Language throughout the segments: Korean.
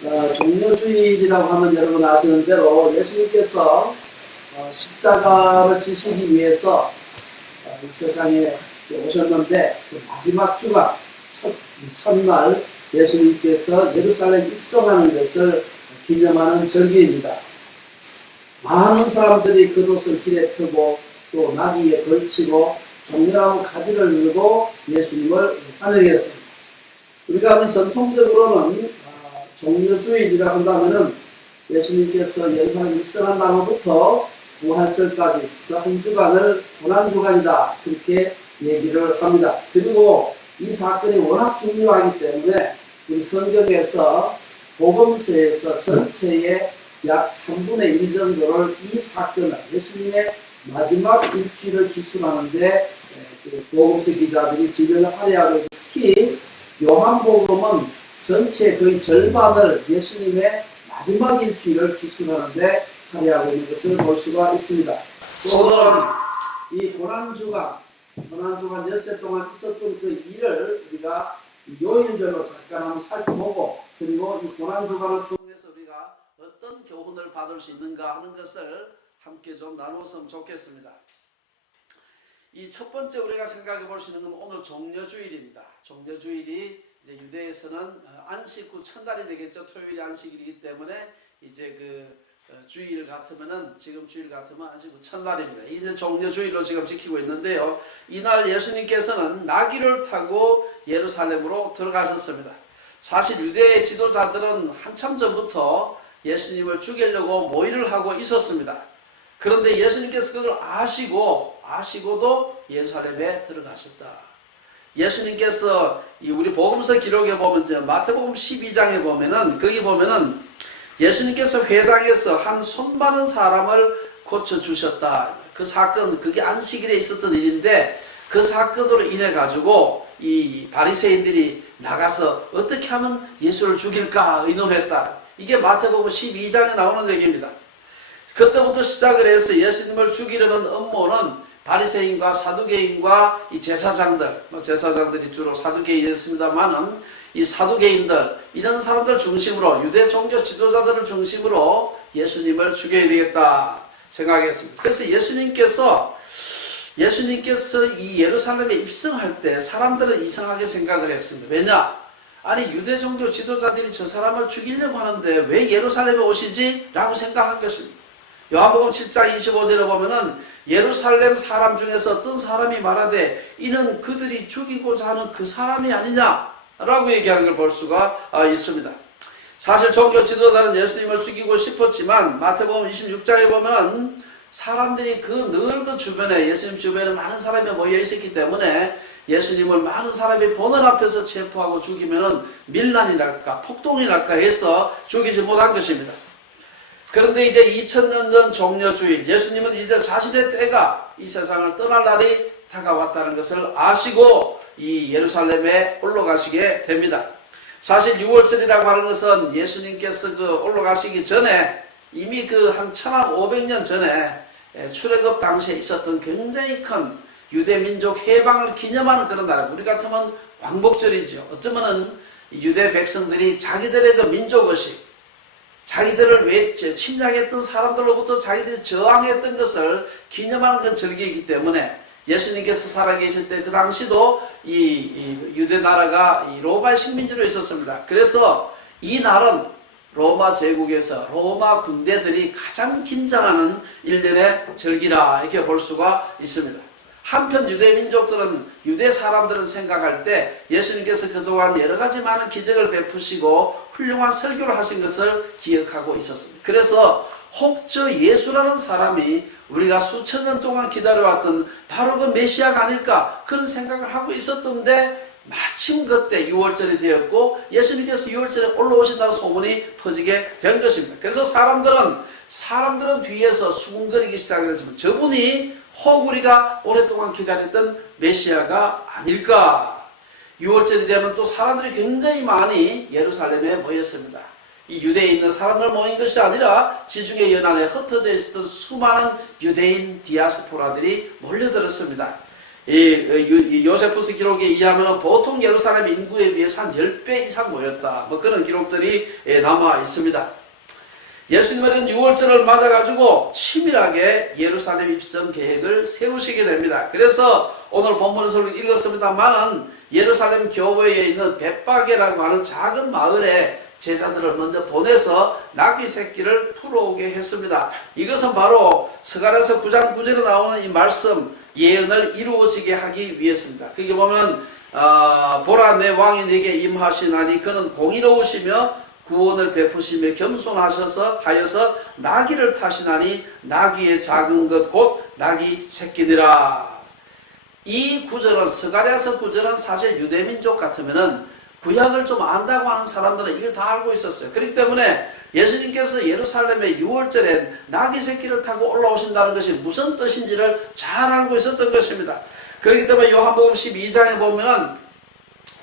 종려주일이라고 하면 여러분 아시는 대로 예수님께서 십자가를 지시기 위해서 이 세상에 오셨는데 그 마지막 주간 첫날 예수님께서 예루살렘 입성하는 것을 기념하는 절기입니다. 많은 사람들이 겉옷을 길에 펴고 또 나귀에 걸치고 종려하고 가지를 들고 예수님을 환영했습니다. 우리가 전통적으로는 종려주일이라고 한다면은 예수님께서 예루살렘 입성한 날부터 부활절까지 그 한 주간을 고난주간이다 그렇게 얘기를 합니다. 그리고 이 사건이 워낙 중요하기 때문에 우리 성경에서 복음서에서 전체의 약 3분의 1 정도를 이 사건을 예수님의 마지막 일주일을 기술하는데 복음서 기자들이 지면을 할애하고 있고 특히 요한복음은 전체 거의 절반을 예수님의 마지막 일주일을 기술하는데 할애하고 있는 것을 볼 수가 있습니다. 또 이 고난주간 엿새 동안 있었던 그 일을 우리가 요일별로 잠깐 한번 살펴보고 그리고 이 고난주간을 통해서 우리가 어떤 교훈을 받을 수 있는가 하는 것을 함께 좀 나누었으면 좋겠습니다. 이 첫 번째 우리가 생각해 볼 수 있는 건 오늘 종려주일입니다. 종려주일이 이제 유대에서는 안식 후 첫날이 되겠죠. 토요일이 안식일이기 때문에 이제 그 주일 같으면은 지금 주일 같으면 안식 후 첫날입니다. 이제 종려주일로 지금 지키고 있는데요. 이날 예수님께서는 나귀를 타고 예루살렘으로 들어가셨습니다. 사실 유대의 지도자들은 한참 전부터 예수님을 죽이려고 모의를 하고 있었습니다. 그런데 예수님께서 그걸 아시고도 예루살렘에 들어가셨다. 예수님께서 우리 복음서 기록에 보면 이제 마태복음 12장에 보면은 거기 보면은 예수님께서 회당에서 한 손 많은 사람을 고쳐 주셨다. 그 사건 그게 안식일에 있었던 일인데 그 사건으로 인해 가지고 이 바리새인들이 나가서 어떻게 하면 예수를 죽일까 의논했다. 이게 마태복음 12장에 나오는 얘기입니다. 그때부터 시작을 해서 예수님을 죽이려는 음모는 바리새인과 사두개인과 이 제사장들이 주로 사두개인이었습니다만은 이 사두개인들 이런 사람들 중심으로 유대 종교 지도자들을 중심으로 예수님을 죽여야 되겠다 생각했습니다. 그래서 예수님께서 이 예루살렘에 입성할 때 사람들은 이상하게 생각을 했습니다. 왜냐? 아니 유대 종교 지도자들이 저 사람을 죽이려고 하는데 왜 예루살렘에 오시지? 라고 생각한 것입니다. 요한복음 7장 25절에 보면은 예루살렘 사람 중에서 어떤 사람이 말하되 이는 그들이 죽이고자 하는 그 사람이 아니냐 라고 얘기하는 걸 볼 수가 있습니다. 사실 종교 지도자는 예수님을 죽이고 싶었지만 마태복음 26장에 보면 사람들이 늘 주변에 예수님 주변에 많은 사람이 모여 있었기 때문에 예수님을 많은 사람이 보는 앞에서 체포하고 죽이면 밀란이 날까 폭동이 날까 해서 죽이지 못한 것입니다. 그런데 이제 2000년 전 종려주일 예수님은 이제 자신의 때가 이 세상을 떠날 날이 다가왔다는 것을 아시고 이 예루살렘에 올라가시게 됩니다. 사실 6월절이라고 하는 것은 예수님께서 올라가시기 전에 이미 한 1500년 전에 출애굽 당시에 있었던 굉장히 큰 유대 민족 해방을 기념하는 그런 날. 우리 같으면 왕복절이죠. 어쩌면은 유대 백성들이 자기들의 그 민족의식, 자기들을 침략했던 사람들로부터 자기들이 저항했던 것을 기념하는 그 절기이기 때문에 예수님께서 살아계실 때 그 당시도 이 유대 나라가 이 로마의 식민지로 있었습니다. 그래서 이 날은 로마 제국에서 로마 군대들이 가장 긴장하는 일련의 절기라 이렇게 볼 수가 있습니다. 한편 유대 민족들은 유대 사람들은 생각할 때 예수님께서 그동안 여러 가지 많은 기적을 베푸시고 훌륭한 설교를 하신 것을 기억하고 있었습니다. 그래서 혹 저 예수라는 사람이 우리가 수천 년 동안 기다려왔던 바로 그 메시아가 아닐까 그런 생각을 하고 있었던데 마침 그때 6월절이 되었고 예수님께서 6월절에 올라오신다고 소문이 퍼지게 된 것입니다. 그래서 사람들은 뒤에서 수군거리기 시작했습니다. 저분이 혹 우리가 오랫동안 기다렸던 메시아가 아닐까. 6월절이 되면 또 사람들이 굉장히 많이 예루살렘에 모였습니다. 이 유대에 있는 사람들 모인 것이 아니라 지중해 연안에 흩어져 있었던 수많은 유대인 디아스포라들이 몰려들었습니다. 이 요세푸스 기록에 의하면 보통 예루살렘 인구에 비해서 한 10배 이상 모였다. 뭐 그런 기록들이 남아 있습니다. 예수님은 6월절을 맞아가지고 치밀하게 예루살렘 입성 계획을 세우시게 됩니다. 그래서 오늘 본문에서 읽었습니다만은 예루살렘 교회에 있는 벳바게라고 하는 작은 마을에 제자들을 먼저 보내서 나귀 새끼를 풀어오게 했습니다. 이것은 바로 스가랴서 9장 9절에 나오는 이 말씀 예언을 이루어지게 하기 위해서입니다. 그게 보면 보라 내 왕이 내게 임하시나니 그는 공의로우시며 구원을 베푸시며 겸손하셔서 하여서 나귀를 타시나니 나귀의 작은 것 곧 나귀 새끼니라. 이 구절은 스가랴서 구절은 사실 유대민족 같으면은 구약을 좀 안다고 하는 사람들은 이걸 다 알고 있었어요. 그렇기 때문에 예수님께서 예루살렘의 6월절에 나귀 새끼를 타고 올라오신다는 것이 무슨 뜻인지를 잘 알고 있었던 것입니다. 그렇기 때문에 요한복음 12장에 보면은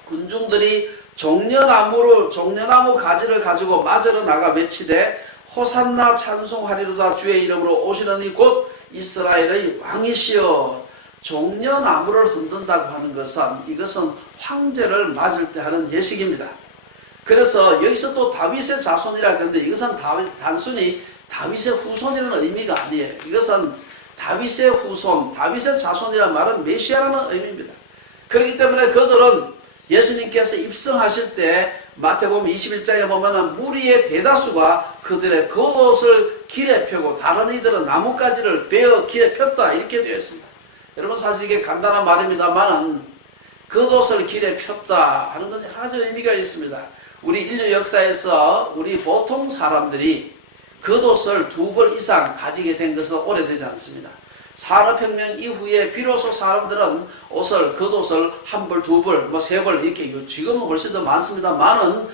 군중들이 종려나무 가지를 가지고 맞으러 나가 외치되 호산나 찬송하리로다 주의 이름으로 오시는 이 곧 이스라엘의 왕이시여. 종려나무를 흔든다고 하는 것은 이것은 황제를 맞을 때 하는 예식입니다. 그래서 여기서 또 다윗의 자손이라 그러는데 이것은 단순히 다윗의 후손이라는 의미가 아니에요. 이것은 다윗의 후손, 다윗의 자손이라는 말은 메시아라는 의미입니다. 그렇기 때문에 그들은 예수님께서 입성하실 때 마태복음 21장에 보면은 무리의 대다수가 그들의 겉옷을 길에 펴고 다른 이들은 나뭇가지를 베어 길에 폈다 이렇게 되어 있습니다. 여러분 사실 이게 간단한 말입니다만 겉옷을 길에 폈다 하는 것이 아주 의미가 있습니다. 우리 인류 역사에서 우리 보통 사람들이 겉옷을 2벌 이상 가지게 된 것은 오래되지 않습니다. 산업혁명 이후에 비로소 사람들은 겉옷을 1벌, 2벌, 3벌 이렇게 지금은 훨씬 더 많습니다만은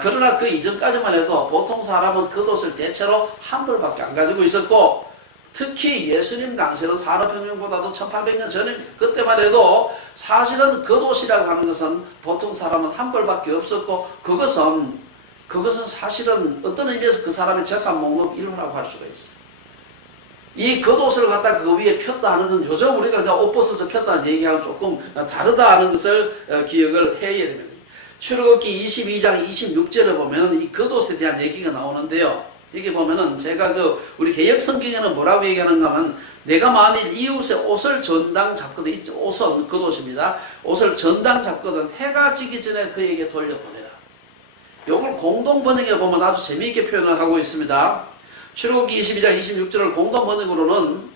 그러나 그 이전까지만 해도 보통 사람은 겉옷을 대체로 1벌밖에 안 가지고 있었고 특히 예수님 당시는 산업혁명보다도 1800년 전입니다. 그때만 해도 사실은 겉옷이라고 하는 것은 보통 사람은 1벌밖에 없었고 그것은 사실은 어떤 의미에서 그 사람의 재산 목록 일부라고 할 수가 있어요. 이 겉옷을 갖다 그 위에 폈다 하는 건 요즘 우리가 그냥 옷 벗어서 폈다는 얘기하고 조금 다르다 하는 것을 기억을 해야 됩니다. 출애굽기 22장 26절에 보면 이 겉옷에 대한 얘기가 나오는데요. 여기 보면은 제가 우리 개역 성경에는 뭐라고 얘기하는가 하면 내가 만일 이웃의 옷을 전당 잡거든, 옷은 겉옷입니다. 옷을 전당 잡거든 해가 지기 전에 그에게 돌려보내라. 요걸 공동 번역에 보면 아주 재미있게 표현을 하고 있습니다. 출애굽기 22장 26절을 공동 번역으로는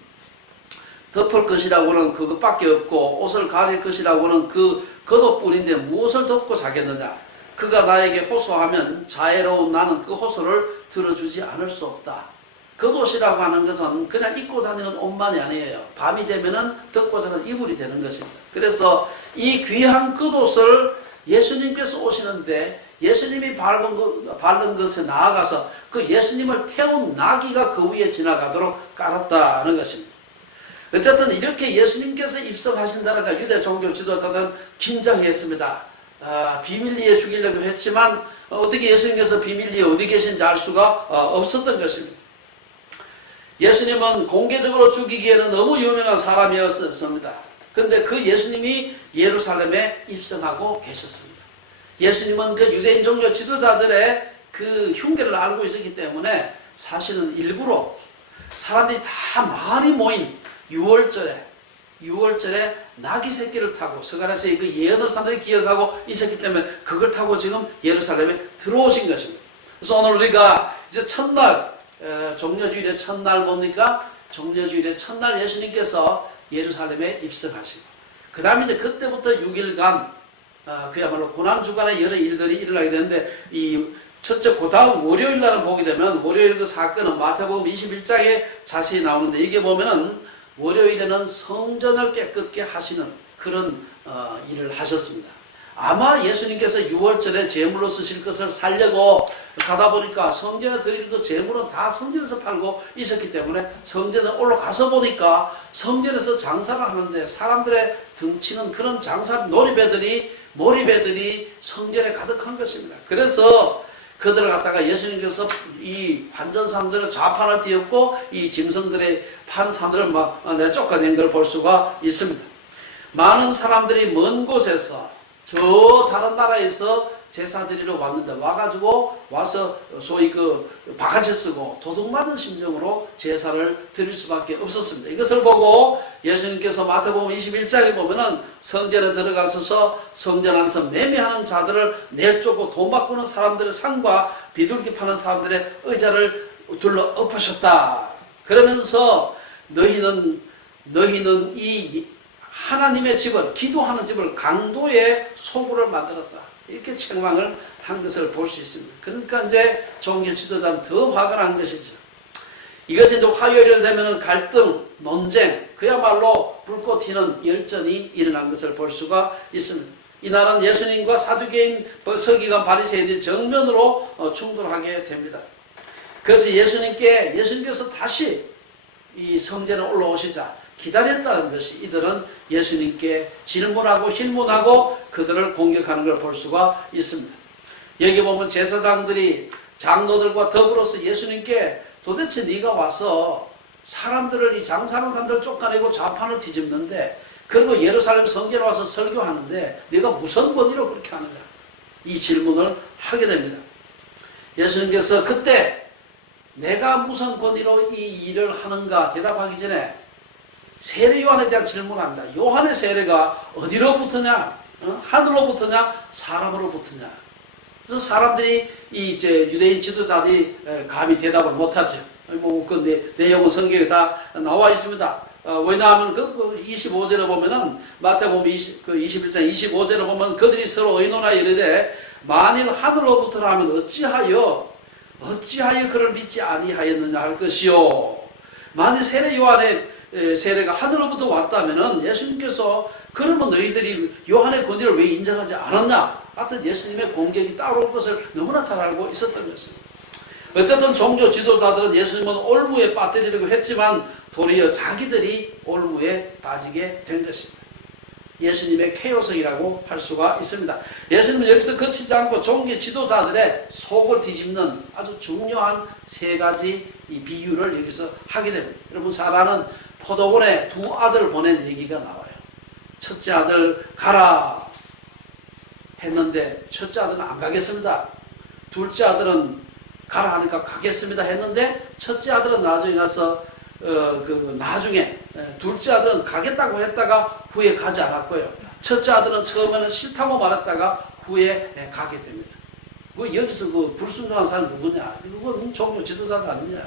덮을 것이라고는 그것밖에 없고 옷을 가릴 것이라고는 그 겉옷뿐인데 무엇을 덮고 자겠느냐. 그가 나에게 호소하면 자애로운 나는 그 호소를 들어주지 않을 수 없다. 겉옷이라고 하는 것은 그냥 입고 다니는 옷만이 아니에요. 밤이 되면은 덮고 자는 이불이 되는 것입니다. 그래서 이 귀한 겉옷을 예수님께서 오시는데 예수님이 밟은 것에 나아가서 그 예수님을 태운 나귀가 그 위에 지나가도록 깔았다는 것입니다. 어쨌든 이렇게 예수님께서 입성하신다는 유대 종교 지도자들은 긴장했습니다. 비밀리에 죽이려고 했지만 어떻게 예수님께서 비밀리에 어디 계신지 알 수가 없었던 것입니다. 예수님은 공개적으로 죽이기에는 너무 유명한 사람이었습니다. 그런데 그 예수님이 예루살렘에 입성하고 계셨습니다. 예수님은 그 유대인 종교 지도자들의 그 흉계를 알고 있었기 때문에 사실은 일부러 사람들이 다 많이 모인 6월절에 나귀 새끼를 타고 스가랴서의 그 예언을 사람들이 기억하고 있었기 때문에 그걸 타고 지금 예루살렘에 들어오신 것입니다. 그래서 오늘 우리가 이제 첫날 종려주일의 첫날 뭡니까? 종려주일의 첫날 예수님께서 예루살렘에 입성하시고 그 다음에 이제 그때부터 6일간 그야말로 고난주간의 여러 일들이 일어나게 되는데 이 첫째 그 다음 월요일 날을 보게 되면 월요일 그 사건은 마태복음 21장에 자세히 나오는데 이게 보면은 월요일에는 성전을 깨끗게 하시는 그런 일을 하셨습니다. 아마 예수님께서 6월절에 제물로 쓰실 것을 살려고 가다 보니까 성전에 드릴 그 제물은 다 성전에서 팔고 있었기 때문에 성전에 올라가서 보니까 성전에서 장사를 하는데 사람들의 등치는 그런 장사 몰입애들이 성전에 가득한 것입니다. 그래서 그들을 갖다가 예수님께서 이 환전 사람들의 좌판을 띄었고 이 짐승들의 파는 사람들을 막 내쫓아낸 걸 볼 수가 있습니다. 많은 사람들이 먼 곳에서 저 다른 나라에서 제사 드리러 왔는데 와서 소위 그 바가지 쓰고 도둑 맞은 심정으로 제사를 드릴 수밖에 없었습니다. 이것을 보고 예수님께서 마태복음 21장에 보면은 성전에 들어가셔서 성전 안에서 매매하는 자들을 내쫓고 돈 바꾸는 사람들의 상과 비둘기 파는 사람들의 의자를 둘러 엎으셨다. 그러면서 너희는 이 하나님의 집을, 기도하는 집을 강도의 소굴을 만들었다. 이렇게 책망을 한 것을 볼 수 있습니다. 그러니까 이제 종교 지도자는 더 화가 난 것이죠. 이것이 이제 화요일 되면은 갈등, 논쟁, 그야말로 불꽃 튀는 열전이 일어난 것을 볼 수가 있습니다. 이날은 예수님과 사두개인, 서기관, 바리새인들이 정면으로 충돌하게 됩니다. 그래서 예수님께서 다시 이 성전에 올라오시자 기다렸다는 것이 이들은 예수님께 질문하고 힐문하고 그들을 공격하는 걸 볼 수가 있습니다. 여기 보면 제사장들이 장로들과 더불어서 예수님께 도대체 네가 와서 사람들을 이 장사하는 사람들 쫓아내고 좌판을 뒤집는데 그리고 예루살렘 성전에 와서 설교하는데 네가 무슨 권위로 그렇게 하느냐 이 질문을 하게 됩니다. 예수님께서 그때 내가 무슨 권위로 이 일을 하는가 대답하기 전에 세례 요한에 대한 질문합니다. 요한의 세례가 어디로부터냐? 하늘로부터냐? 사람으로부터냐? 그래서 사람들이 이제 유대인 지도자들이 감히 대답을 못하죠. 그 내용은 성경에 다 나와 있습니다. 왜냐하면 그 25절에 보면은 마태복음 21장 25절에 보면 그들이 서로 의논하여 이르되 만일 하늘로부터라면 어찌하여 그를 믿지 아니하였느냐 할 것이요. 만일 세례 요한의 세례가 하늘로부터 왔다면은 예수님께서 그러면 너희들이 요한의 권위를 왜 인정하지 않았냐? 하여튼 예수님의 공격이 따라올 것을 너무나 잘 알고 있었던 것입니다. 어쨌든 종교 지도자들은 예수님은 올무에 빠뜨리려고 했지만 도리어 자기들이 올무에 빠지게 된 것입니다. 예수님의 케이오스이라고 할 수가 있습니다. 예수님은 여기서 그치지 않고 종교 지도자들의 속을 뒤집는 아주 중요한 세 가지 이 비유를 여기서 하게 됩니다. 여러분 잘 아는 포도원에 두 아들 보낸 얘기가 나와요. 첫째 아들 가라 했는데 첫째 아들은 안 가겠습니다. 둘째 아들은 가라 하니까 가겠습니다 했는데 첫째 아들은 나중에 가서 나중에 둘째 아들은 가겠다고 했다가 후에 가지 않았고요. 첫째 아들은 처음에는 싫다고 말했다가 후에 가게 됩니다. 여기서 불순종한 사람이 누구냐? 그건 종교 지도자가 아니냐?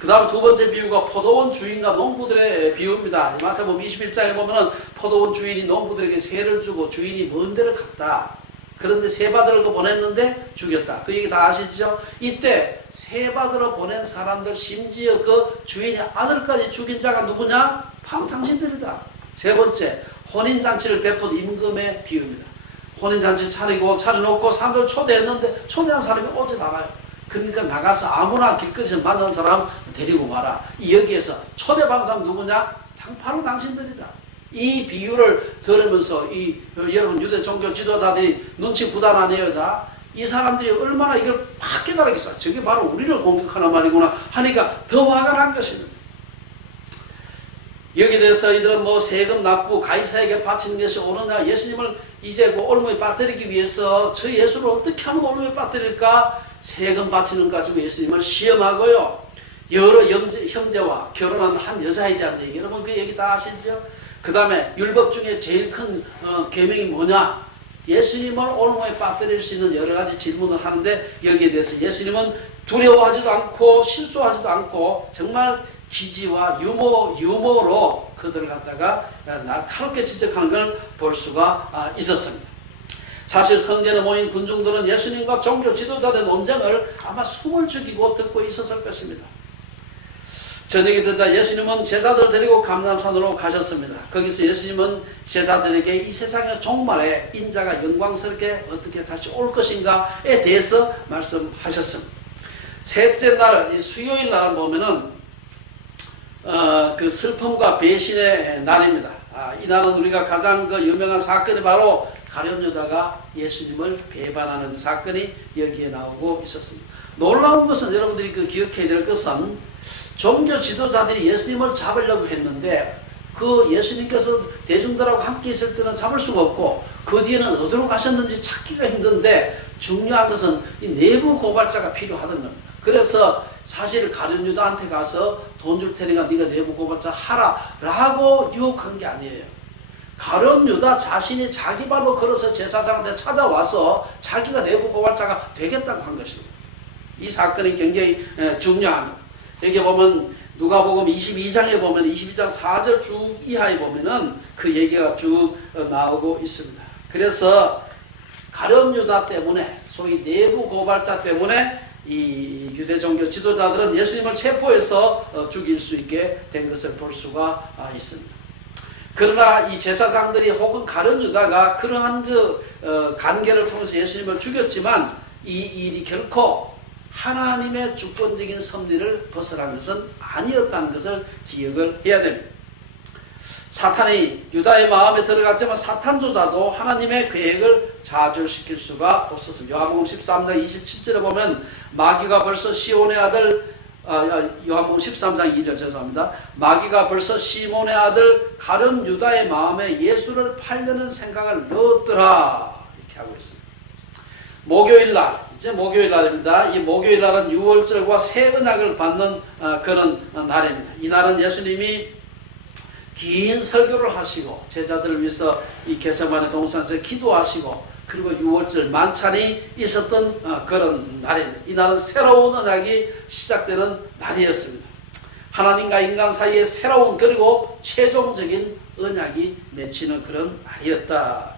그 다음 두 번째 비유가 포도원 주인과 농부들의 비유입니다. 마태복음 21장에 보면은 포도원 주인이 농부들에게 세를 주고 주인이 먼 데를 갔다. 그런데 세 받으러 보냈는데 죽였다. 그 얘기 다 아시죠? 이때 세 받으러 보낸 사람들 심지어 그 주인의 아들까지 죽인 자가 누구냐? 바로 당신들이다. 세 번째 혼인잔치를 베푼 임금의 비유입니다. 혼인잔치 차려놓고 사람들 초대했는데 초대한 사람이 오질 않아요. 그러니까 나가서 아무나 길거리에서 만난 사람 데리고 와라. 여기에서 초대받은 사람 누구냐? 바로 당신들이다. 이 비유를 들으면서 여러분 유대 종교 지도자들이 눈치 부단 아니에요. 이 사람들이 얼마나 이걸 팍 깨달았겠어요. 저게 바로 우리를 공격하는 말이구나 하니까 더 화가 난 것입니다. 여기에 대해서 이들은 세금 납부 가이사에게 바치는 것이 옳으냐? 예수님을 이제 올무에 빠뜨리기 위해서 저 예수를 어떻게 하면 올무에 빠뜨릴까? 세금 바치는 가지고 예수님을 시험하고요. 여러 형제와 결혼한 한 여자에 대한 얘기. 여러분 그 얘기 다 아시죠? 그 다음에 율법 중에 제일 큰 계명이 뭐냐? 예수님을 올무에 빠뜨릴 수 있는 여러 가지 질문을 하는데 여기에 대해서 예수님은 두려워하지도 않고 실수하지도 않고 정말 기지와 유머로 그들을 갖다가 날카롭게 지적하는 걸 볼 수가 있었습니다. 사실 성전에 모인 군중들은 예수님과 종교 지도자들의 논쟁을 아마 숨을 죽이고 듣고 있었을 것입니다. 저녁이 되자 예수님은 제자들 데리고 감람산으로 가셨습니다. 거기서 예수님은 제자들에게 이 세상의 종말에 인자가 영광스럽게 어떻게 다시 올 것인가에 대해서 말씀하셨습니다. 셋째 날, 수요일 날 보면은 그 슬픔과 배신의 날입니다. 이날은 우리가 가장 유명한 사건이 바로 가룟 유다가 예수님을 배반하는 사건이 여기에 나오고 있었습니다. 놀라운 것은 여러분들이 기억해야 될 것은 종교 지도자들이 예수님을 잡으려고 했는데 그 예수님께서 대중들하고 함께 있을 때는 잡을 수가 없고 그 뒤에는 어디로 가셨는지 찾기가 힘든데 중요한 것은 이 내부 고발자가 필요하다는 겁니다. 그래서 사실 가룟 유다한테 가서 돈 줄 테니까 네가 내부 고발자 하라 라고 유혹한 게 아니에요. 가룟 유다 자신이 자기 발로 걸어서 제사장한테 찾아와서 자기가 내부 고발자가 되겠다고 한 것입니다. 이 사건이 굉장히 중요합니다. 여기 보면 누가복음 22장에 보면 22장 4절 쭉 이하에 보면은 그 얘기가 쭉 나오고 있습니다. 그래서 가룟 유다 때문에 소위 내부 고발자 때문에 이 유대 종교 지도자들은 예수님을 체포해서 죽일 수 있게 된 것을 볼 수가 있습니다. 그러나 이 제사장들이 혹은 가룟 유다가 그러한 관계를 통해서 예수님을 죽였지만 이 일이 결코 하나님의 주권적인 섭리를 벗어난 것은 아니었다는 것을 기억을 해야 됩니다. 사탄이 유다의 마음에 들어갔지만 사탄조차도 하나님의 계획을 좌절시킬 수가 없었습니다. 요한복음 13장 27절에 보면 마귀가 벌써 시온의 아들 요한복음 13장 2절 죄송합니다. 마귀가 벌써 시몬의 아들 가룟 유다의 마음에 예수를 팔려는 생각을 넣었더라 이렇게 하고 있습니다. 목요일날 이제 목요일날입니다. 이 목요일날은 유월절과 새 언약을 받는 그런 날입니다. 이날은 예수님이 긴 설교를 하시고 제자들을 위해서 이 겟세마네 동산에서 기도하시고 그리고 유월절 만찬이 있었던 그런 날입니다. 이날은 새로운 언약이 시작되는 날이었습니다. 하나님과 인간 사이에 새로운 그리고 최종적인 언약이 맺히는 그런 날이었다.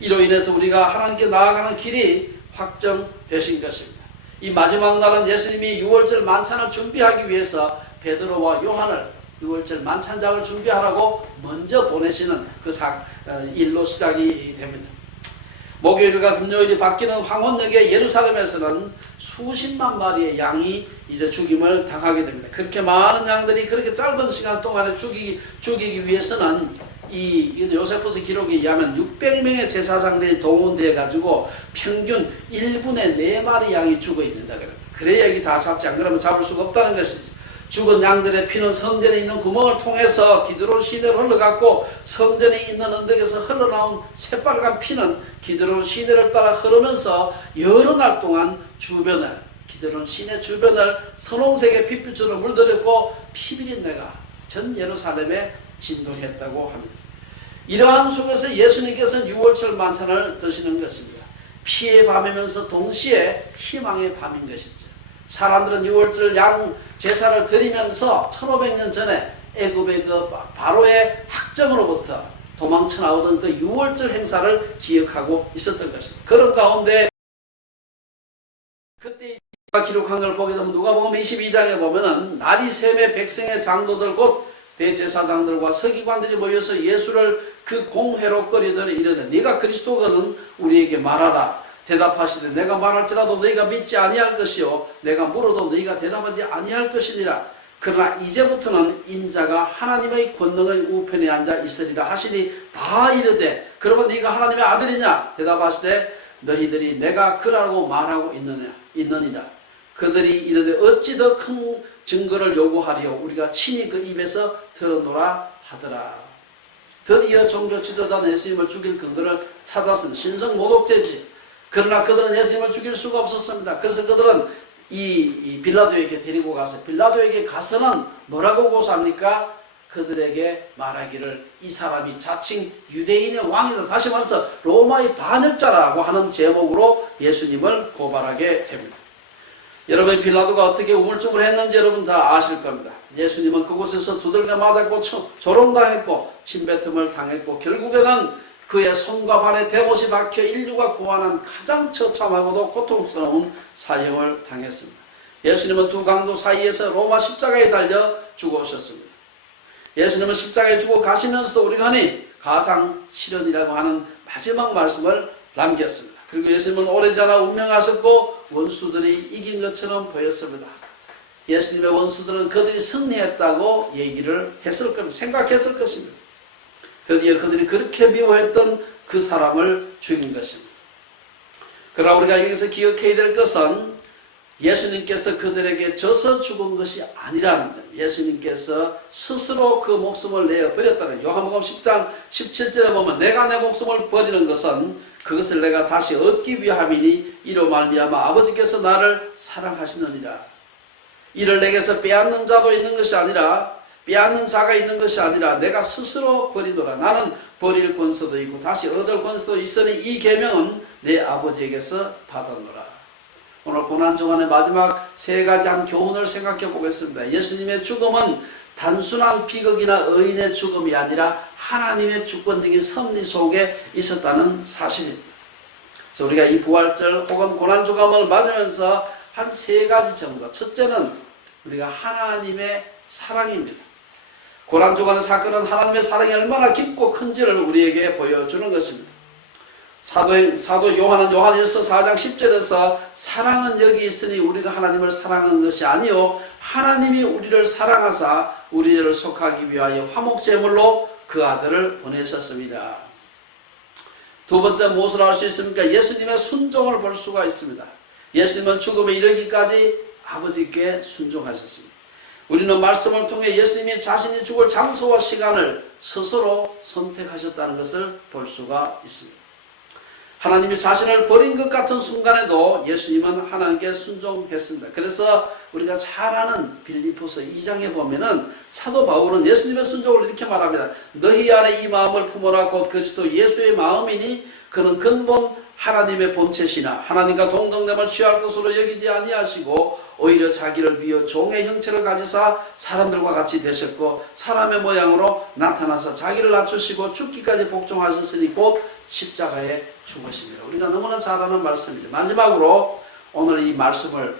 이로 인해서 우리가 하나님께 나아가는 길이 확정되신 것입니다. 이 마지막 날은 예수님이 유월절 만찬을 준비하기 위해서 베드로와 요한을 유월절 만찬장을 준비하라고 먼저 보내시는 그 일로 시작이 됩니다. 목요일과 금요일이 바뀌는 황혼역의 예루살렘에서는 수십만 마리의 양이 이제 죽임을 당하게 됩니다. 그렇게 많은 양들이 그렇게 짧은 시간 동안에 죽이기 위해서는 이 요세푸스 기록에 의하면 600명의 제사장들이 동원되어 가지고 평균 1분에 4마리 양이 죽어야 된다 그래요. 그래야 여기 다 잡지 안 그러면 잡을 수가 없다는 것이지. 죽은 양들의 피는 성전에 있는 구멍을 통해서 기드론 시내로 흘러갔고 성전에 있는 언덕에서 흘러나온 새빨간 피는 기드론 시내를 따라 흐르면서 여러 날 동안 주변을 기드론 시내 주변을 선홍색의 핏빛으로 물들였고 피비린내가 전 예루살렘에 진동했다고 합니다. 이러한 속에서 예수님께서는 유월절 만찬을 드시는 것입니다. 피의 밤이면서 동시에 희망의 밤인 것이죠. 사람들은 유월절 양 제사를 드리면서 1500년 전에 애굽의 그 바로의 학정으로부터 도망쳐 나오던 그 유월절 행사를 기억하고 있었던 것입니다. 그런 가운데 그때 기록한 걸 보게 되면 누가복음 22장에 보면은 날이 새매 백성의 장로들 곧 대제사장들과 서기관들이 모여서 예수를 그 공회로 끌이더니 이르되 네가 그리스도거든 우리에게 말하라. 대답하시되 내가 말할지라도 너희가 믿지 아니할 것이요 내가 물어도 너희가 대답하지 아니할 것이니라. 그러나 이제부터는 인자가 하나님의 권능의 우편에 앉아 있으리라 하시니 다 이르되 그러면 네가 하나님의 아들이냐. 대답하시되 너희들이 내가 그라고 말하고 있느니라. 그들이 이르되 어찌 더 큰 증거를 요구하리요 우리가 친히 그 입에서 들었노라 하더라. 드디어 종교 지도자는 예수님을 죽일 근거를 찾았은 신성 모독죄지. 그러나 그들은 예수님을 죽일 수가 없었습니다. 그래서 그들은 이 빌라도에게 데리고 가서 빌라도에게 가서는 뭐라고 고소합니까? 그들에게 말하기를 이 사람이 자칭 유대인의 왕이다. 다시 말해서 로마의 반역자라고 하는 제목으로 예수님을 고발하게 됩니다. 여러분 빌라도가 어떻게 우물쭈물했는지 여러분 다 아실 겁니다. 예수님은 그곳에서 두들겨 맞았고 조롱당했고 침뱉음을 당했고 결국에는 그의 손과 발에 대못이 박혀 인류가 고안한 가장 처참하고도 고통스러운 사형을 당했습니다. 예수님은 두 강도 사이에서 로마 십자가에 달려 죽어오셨습니다. 예수님은 십자가에 죽어 가시면서도 우리가 흔히 가상실현이라고 하는 마지막 말씀을 남겼습니다. 그리고 예수님은 오래지 않아 운명하셨고 원수들이 이긴 것처럼 보였습니다. 예수님의 원수들은 그들이 승리했다고 얘기를 했을 겁니다. 생각했을 것입니다. 드디어 그들이 그렇게 미워했던 그 사람을 죽인 것입니다. 그러나 우리가 여기서 기억해야 될 것은 예수님께서 그들에게 져서 죽은 것이 아니라는 점, 예수님께서 스스로 그 목숨을 내어 버렸다는, 요한복음 10장 17절에 보면 내가 내 목숨을 버리는 것은 그것을 내가 다시 얻기 위함이니 이로 말미암아 아버지께서 나를 사랑하시느니라. 이를 내게서 빼앗는 자도 있는 것이 아니라, 빼앗는 자가 있는 것이 아니라 내가 스스로 버리노라. 나는 버릴 권세도 있고 다시 얻을 권세도 있으니 이 계명은 내 아버지에게서 받았노라. 오늘 고난주간의 마지막 세 가지 한 교훈을 생각해 보겠습니다. 예수님의 죽음은 단순한 비극이나 의인의 죽음이 아니라 하나님의 주권적인 섭리 속에 있었다는 사실입니다. 그래서 우리가 이 부활절 혹은 고난주간을 맞으면서 한 세 가지 정도. 첫째는 우리가 하나님의 사랑입니다. 고난주간의 사건은 하나님의 사랑이 얼마나 깊고 큰지를 우리에게 보여주는 것입니다. 사도 요한은 요한일서 4장 10절에서 사랑은 여기 있으니 우리가 하나님을 사랑한 것이 아니요 하나님이 우리를 사랑하사 우리를 속하기 위하여 화목제물로 그 아들을 보내셨습니다. 두 번째 무엇을 알 수 있습니까? 예수님의 순종을 볼 수가 있습니다. 예수님은 죽음에 이르기까지 아버지께 순종하셨습니다. 우리는 말씀을 통해 예수님이 자신이 죽을 장소와 시간을 스스로 선택하셨다는 것을 볼 수가 있습니다. 하나님이 자신을 버린 것 같은 순간에도 예수님은 하나님께 순종했습니다. 그래서 우리가 잘 아는 빌립보서 2장에 보면은 사도 바울은 예수님의 순종을 이렇게 말합니다. 너희 안에 이 마음을 품어라 곧 그리스도 예수의 마음이니 그는 근본 하나님의 본체시나 하나님과 동등됨을 취할 것으로 여기지 아니하시고 오히려 자기를 비어 종의 형체를 가지사 사람들과 같이 되셨고 사람의 모양으로 나타나서 자기를 낮추시고 죽기까지 복종하셨으니 곧 십자가에 죽으십니다. 우리가 너무나 잘 아는 말씀이죠. 마지막으로 오늘 이 말씀을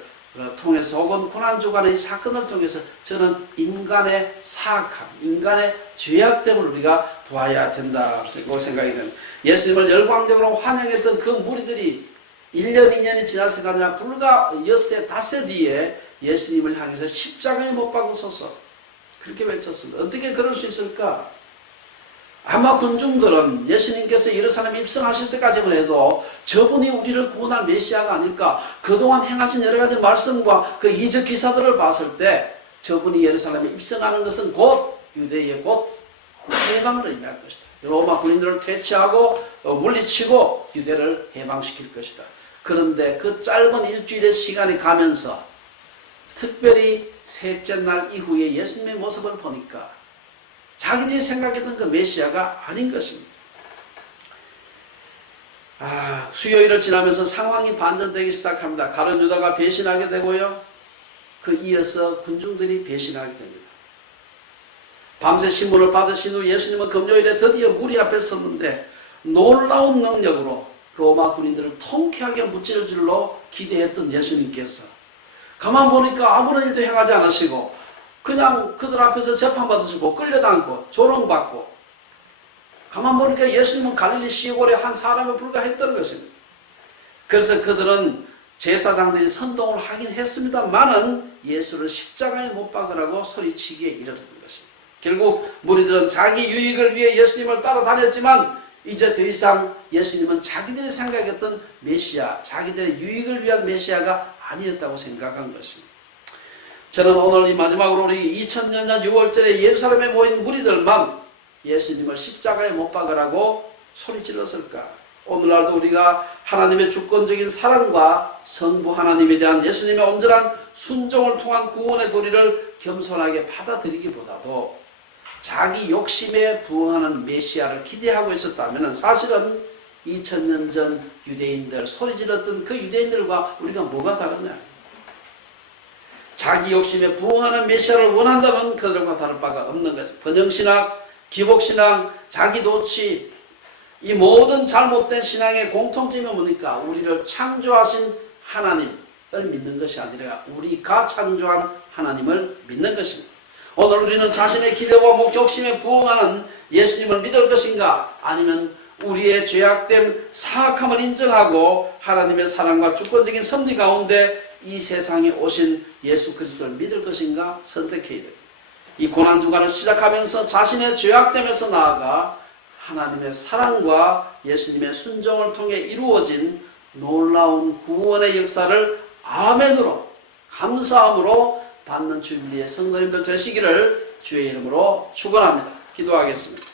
통해서 혹은 고난주간의 이 사건을 통해서 저는 인간의 사악함, 인간의 죄악됨을 우리가 보아야 된다 고 생각이 됩니다. 예수님을 열광적으로 환영했던 그 무리들이 1년, 2년이 지났을 아니라 불과 엿새, 닷새 뒤에 예수님을 향해서 십자가에 못 박으소서 그렇게 외쳤습니다. 어떻게 그럴 수 있을까? 아마 군중들은 예수님께서 예루살렘에 입성하실 때까지만 해도 저분이 우리를 구원할 메시아가 아닐까, 그동안 행하신 여러 가지 말씀과 그 이적 기사들을 봤을 때 저분이 예루살렘에 입성하는 것은 곧 유대의 곧 해방을 의미할 것이다. 로마 군인들을 퇴치하고 물리치고 유대를 해방시킬 것이다. 그런데 그 짧은 일주일의 시간이 가면서 특별히 셋째 날 이후에 예수님의 모습을 보니까 자기들이 생각했던 그 메시아가 아닌 것입니다. 수요일을 지나면서 상황이 반전되기 시작합니다. 가룟 유다가 배신하게 되고요. 그 이어서 군중들이 배신하게 됩니다. 밤새 신문을 받으신 후 예수님은 금요일에 드디어 무리 앞에 섰는데 놀라운 능력으로 로마 군인들을 통쾌하게 무찌를 줄로 기대했던 예수님께서 가만 보니까 아무런 일도 행하지 않으시고 그냥 그들 앞에서 재판받으시고 끌려다니고 조롱받고 가만 보니까 예수님은 갈릴리 시골의 한 사람에 불과했던 것입니다. 그래서 그들은 제사장들이 선동을 하긴 했습니다만은 예수를 십자가에 못 박으라고 소리치기에 이르렀던 것입니다. 결국 무리들은 자기 유익을 위해 예수님을 따라다녔지만 이제 더 이상 예수님은 자기들이 생각했던 메시아, 자기들의 유익을 위한 메시아가 아니었다고 생각한 것입니다. 저는 오늘 이 마지막으로 우리 2000년 6월절에 예루살렘에 모인 무리들만 예수님을 십자가에 못 박으라고 소리질렀을까? 오늘날도 우리가 하나님의 주권적인 사랑과 성부 하나님에 대한 예수님의 온전한 순종을 통한 구원의 도리를 겸손하게 받아들이기보다도 자기 욕심에 부응하는 메시아를 기대하고 있었다면 사실은 2000년 전 유대인들, 소리질렀던 그 유대인들과 우리가 뭐가 다르냐? 자기 욕심에 부응하는 메시아를 원한다면 그들과 다를 바가 없는 것입니다. 번영신학, 기복신앙, 자기도취, 이 모든 잘못된 신앙의 공통점이 뭡니까? 우리를 창조하신 하나님을 믿는 것이 아니라 우리가 창조한 하나님을 믿는 것입니다. 오늘 우리는 자신의 기대와 욕심에 부응하는 예수님을 믿을 것인가? 아니면 우리의 죄악됨, 사악함을 인정하고 하나님의 사랑과 주권적인 섭리 가운데 이 세상에 오신 예수 그리스도를 믿을 것인가 선택해야 됩니다. 이 고난주간을 시작하면서 자신의 죄악됨에서 나아가 하나님의 사랑과 예수님의 순종을 통해 이루어진 놀라운 구원의 역사를 아멘으로 감사함으로 받는 주일리의 성도님들 되시기를 주의 이름으로 축원합니다. 기도하겠습니다.